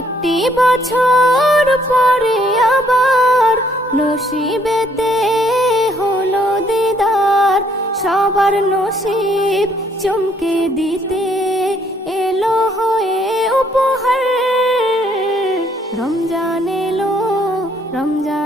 একটি বছর পরে আবার নসিবেতে হলো দিদার, সবার নসিব চমকে দিতে এলো হয়ে উপহার। রমজান এলো, রমজান